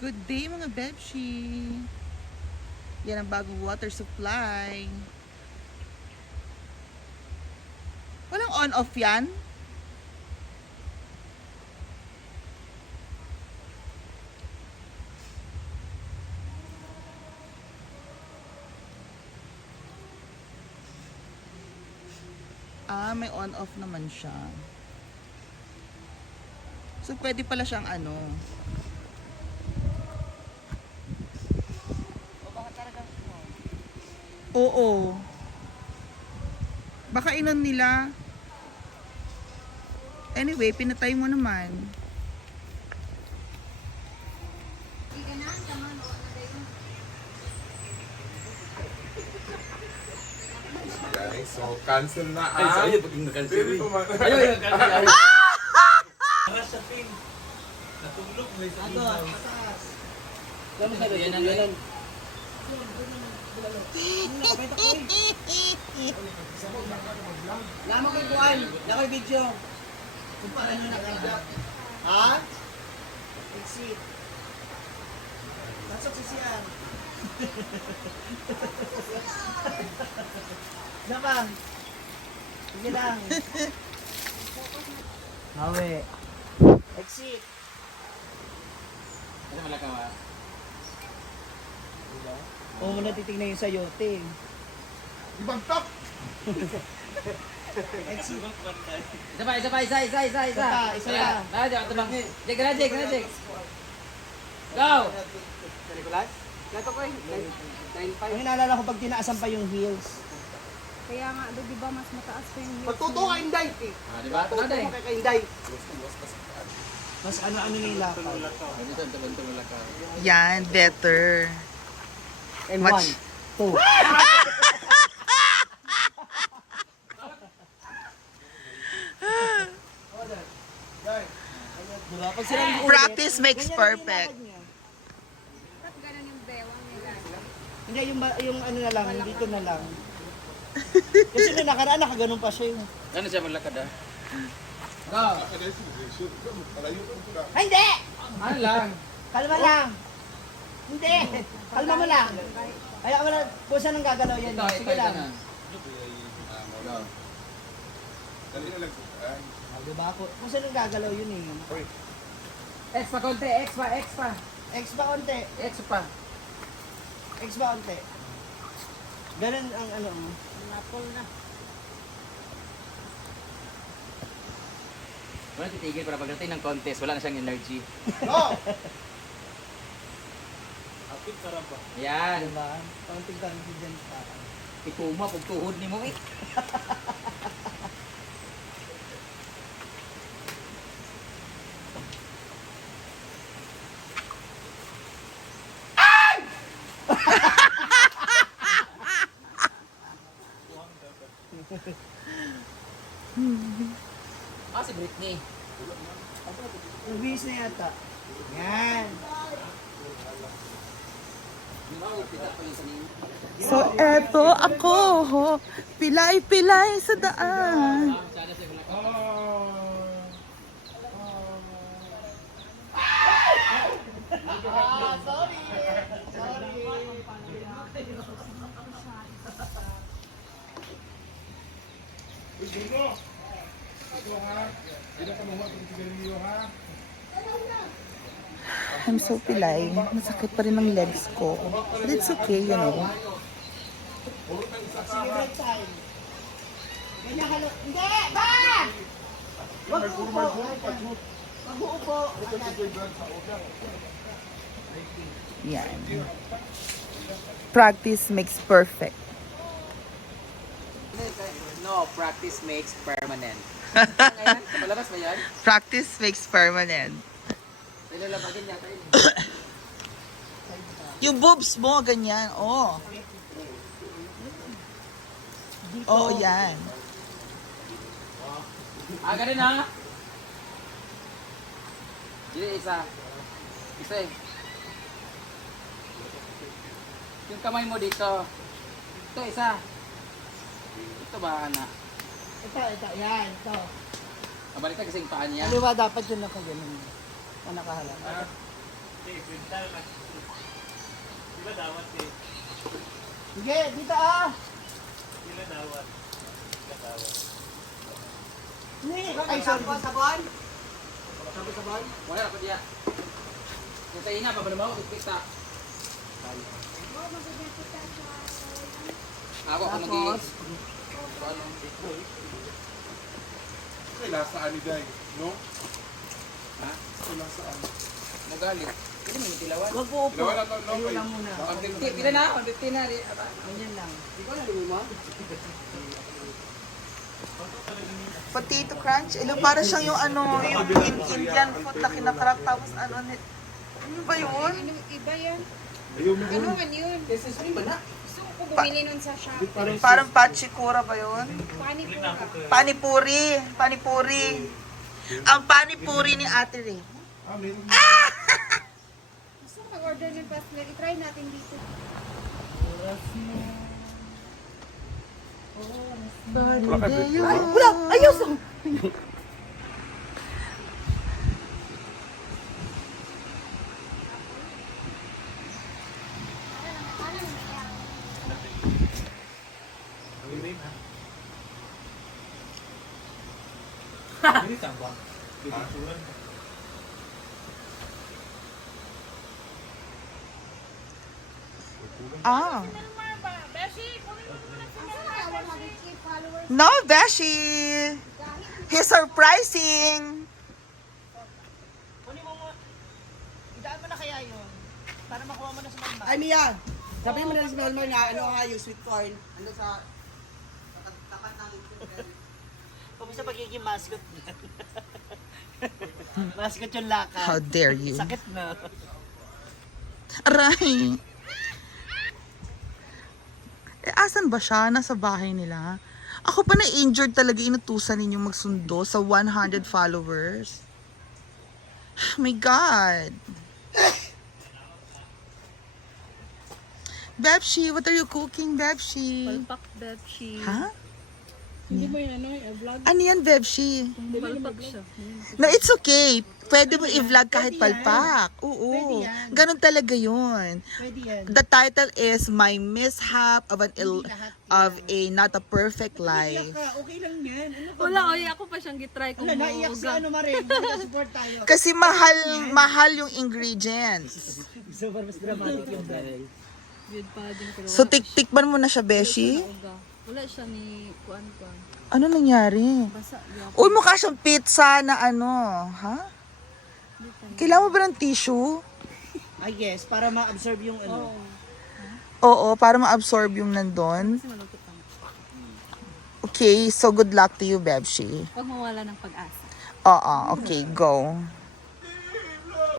Good day mga Bebshi! Yan ang bagong water supply. Walang on-off yan? Ah, may on-off naman siya. So, pwede pala siyang ano. Oo. Baka inon nila. Anyway, pinatay mo naman. Guys, so cancel na Ay, ah. sa'yo, pag nag-cancel. Dito man. Ayaw, ayaw. Para sa pin. Natulog mo sa pin. Kano sa yan ang ganun? Lamang kay Kuan, na ko'y video. Kung paano nakada. Ha? Exit. Pasok si Sian. Sapa? Sige lang. Hawe. Exit. Ano malaka ba? Oo, muna titignan yung sayote. Ibagtak! Exit. Isa pa. Isa pa. Nadya, ito bang. Jek, na. Go! Nicolas? Lato ko eh. 9.5. Ang inaalala ko pag tinaasan pa yung heels. Kaya nga, di ba mas mataas pa yung heels? Pagtuto ka Inday eh. Ah, di ba? Ito na eh. Pagtuto ka Inday. Mas ano nila pa. Dito, ito malaka. Yan, better. And Much- 1, 2. Diba? Pag sinabi ulit, Practice makes ganyan perfect. yung lakad niya. Ba't ganun yung bewang nila? Hindi, yung ano na lang, dito na lang. Kasi nung nakaraan, nakaganon pa siya yung... Ano siya malakad ah? Go! Ay, hindi! Ano lang? Kalma lang! Hindi! Kalma mo lang! Ayaw mo na, kung saan ang gagalaw yan. Ito, Sige lang. Go. Diba? Kung saan ang gagalaw yun eh. X pa konti, X pa. X pa konti. X pa. X pa konti. Ganun ang ano mo. Napol na. Wala titigil para pagdating ng contest, wala na siyang energy. Yan. Diba? Konting confidence pa. Ituma, pagtuhod ni mo eh. Ah, si Britney. Ubis na yata. Yan. So, eto ako, pilay-pilay sa daan. Sana siya malakad. I'm so pilay. Masakit pa rin ang legs ko. But it's okay, you know. Cigarette time. Ganyan ka lang. Hindi! Ba! Wag uupo. Wag uupo. Yan. Practice makes perfect. No, practice makes permanent. Ngayon, palabas ba yan? Practice makes permanent. Nilalabagin yata yun. Yung boobs mo, ganyan. Oh. Oh, yan. Ah, ganun ha? Dili, isa. Isa eh. Yung kamay mo dito. Ito, isa. Ito ba, Ana? Ito. Yan. Ito. Kabalik ka kasing paa niya. Kaliwa dapat yun nakaganon. O nakahalala. Pintal na. Sila dawat eh. Sige, dito ah. Sila dawat. Sila dawat. Ay, sorry. Sabon? Sabon? Wala pa diya. Yung tayo na, babala mo, kita. Ako, kung mag-iis. Kay lasaan ni Day, no? Ha? Kay lasaan. Magalit. Hindi mo yung tilawan. Huwag po upo. Dalawa lang to, no? Ayun lang muna. 150, pila na, 150 na. Ganyan lang. Potato crunch. Ilo, para siyang yung ano, yung Indian food na kinakarap. Tapos ano, ano ba yun? Ano, iba yan? Ayaw mo. Ano man yun? Kasi sumi ba na? Gusto ko bumili nun sa shop. Parang pachikura ba yun? Panipura. Panipuri. Panipuri. Ang panipuri ni Ate Ray. Ah, meron. Gusto ko mag-order ng pastel. I-try natin dito. Wala! Ayos! Hindi tambang. Bibisuran. Ah. No, Beshi! He's surprising! Kunin mo mo. Idaan mo na kaya yun. Para makuha mo na sa mama. Ay, Mia. Sabihin mo na sa mama na ano nga yung sweet corn. Ano sa... Tapat ng... Kumusta pagiging mascot niya? Mascot yung lakad. How dare you? Sakit na. Aray! Eh, asan ba siya? Nasa bahay nila? Ako pa na-injured talaga, inutusan ninyong magsundo sa 100 followers. Oh my God! Bebshi, what are you cooking, Bebshi? Palpak, Bebshi. Ha? Hindi mo yun ano, vlog? Ano yan, Bebshi? Palpak siya. No, it's okay. Pwede mo i-vlog kahit palpak. Oo. Pwede yan. Ganun talaga yun. Pwede yan. The title is My Mishap of a Not a Perfect Iyak Life. ka. Okay lang yan. Ano ka Wala, ba? oy, ako pa siyang gitry kung Wala, naiyak si ano Marin. Support tayo. Kasi mahal yung ingredients. Super mas dramatic yung dahil. Good pa din pero So tiktikman mo na siya, Beshi. uga. Wala siya ni kuan-kuan. Ano nangyari? Basa yan. Uy, mukha siyang pizza na ano. Ha? Kailangan mo ba ng tissue? I guess, para ma-absorb yung ano. Oo, para ma-absorb yung nandun. Kasi malungkot lang. Okay, so good luck to you, Bebshi. Huwag mawala ng pag-asa. Oo, okay, go.